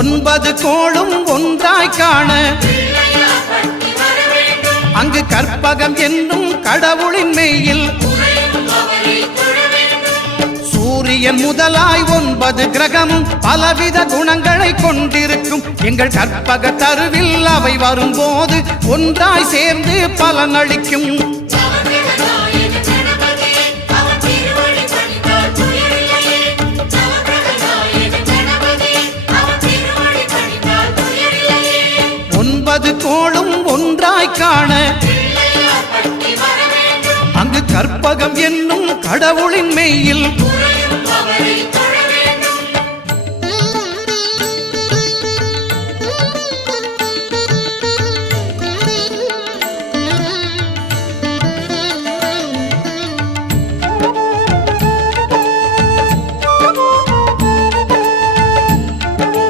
9 கோளும் ஒன்றாய் காண அங்கு கற்பகம் என்னும் கடவுளின் மெய்யில் சூரியன் முதலாய் 9 கிரகமும் பலவித குணங்களை கொண்டிருக்கும் எங்கள் கற்பக தருவில் அவை வரும்போது ஒன்றாய் சேர்ந்து பலனளிக்கும். கோளும் ஒன்றாய் காண அங்கு கற்பகம் என்னும் கடவுளின் மெய்யில்